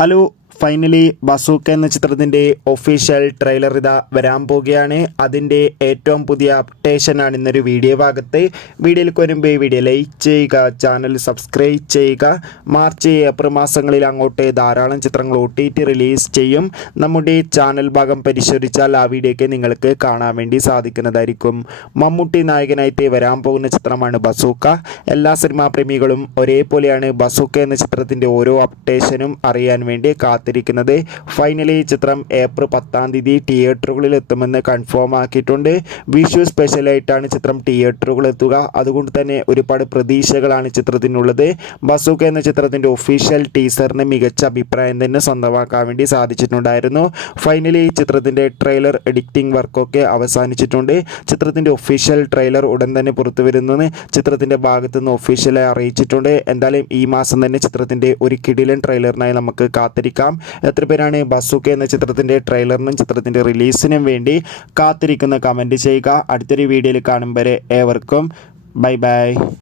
Hello, finally bazooka എന്ന ചിത്രത്തിൻ്റെ official trailer ഇതാ വരാൻ പോവുകയാണ്. അതിൻ്റെ ഏറ്റവും പുതിയ അപ്ഡേഷനാണ് ഇന്നൊരു വീഡിയോ ഭാഗത്ത്. വീഡിയോയിലേക്ക് വരുമ്പോൾ ഈ വീഡിയോ ലൈക്ക് ചെയ്യുക, ചാനൽ സബ്സ്ക്രൈബ് ചെയ്യുക. മാർച്ച് ഏപ്രിൽ മാസങ്ങളിൽ അങ്ങോട്ട് ധാരാളം ചിത്രങ്ങൾ OTT റിലീസ് ചെയ്യും. നമ്മുടെ ചാനൽ ഭാഗം പരിശോധിച്ചാൽ ആ വീഡിയോയ്ക്ക് നിങ്ങൾക്ക് കാണാൻ വേണ്ടി സാധിക്കുന്നതായിരിക്കും. മമ്മൂട്ടി നായകനായിട്ട് വരാൻ പോകുന്ന ചിത്രമാണ് ബസൂക്ക. എല്ലാ സിനിമാ പ്രേമികളും ഒരേപോലെയാണ് ബസൂക്ക എന്ന ചിത്രത്തിൻ്റെ ഓരോ അപ്ഡേഷനും അറിയാൻ വേണ്ടി കാത്തിരിക്കുന്നത്. ഫൈനലി ചിത്രം ഏപ്രിൽ 10 തിയേറ്ററുകളിൽ എത്തുമെന്ന് കൺഫേം ആക്കിയിട്ടുണ്ട്. വിഷു സ്പെഷ്യലായിട്ടാണ് ചിത്രം തിയേറ്ററുകളിൽ എത്തുക. അതുകൊണ്ട് തന്നെ ഒരുപാട് പ്രതീക്ഷകളാണ് ചിത്രത്തിനുള്ളത്. ബസൂക്ക എന്ന ചിത്രത്തിൻ്റെ ഒഫീഷ്യൽ ടീസറിന് മികച്ച അഭിപ്രായം തന്നെ സ്വന്തമാക്കാൻ വേണ്ടി സാധിച്ചിട്ടുണ്ടായിരുന്നു. ഫൈനലി ചിത്രത്തിൻ്റെ ട്രെയിലർ എഡിറ്റിംഗ് വർക്കൊക്കെ അവസാനിച്ചിട്ടുണ്ട്. ചിത്രത്തിൻ്റെ ഒഫീഷ്യൽ ട്രെയിലർ ഉടൻ തന്നെ പുറത്തു വരുന്നെന്ന് ചിത്രത്തിൻ്റെ ഭാഗത്തുനിന്ന് ഒഫീഷ്യലായി അറിയിച്ചിട്ടുണ്ട്. എന്തായാലും ഈ മാസം തന്നെ ചിത്രത്തിൻ്റെ ഒരു കിടിലൻ ട്രെയിലറിനായി നമുക്ക് കാത്തിരിക്കാം. എത്ര പേരാണ് ബസൂക്ക എന്ന ചിത്രത്തിൻ്റെ ട്രെയിലറിനും ചിത്രത്തിൻ്റെ റിലീസിനും വേണ്ടി കാത്തിരിക്കുന്ന കമൻറ്റ് ചെയ്യുക. അടുത്തൊരു വീഡിയോയിൽ കാണും വരെ ഏവർക്കും ബൈ ബൈ.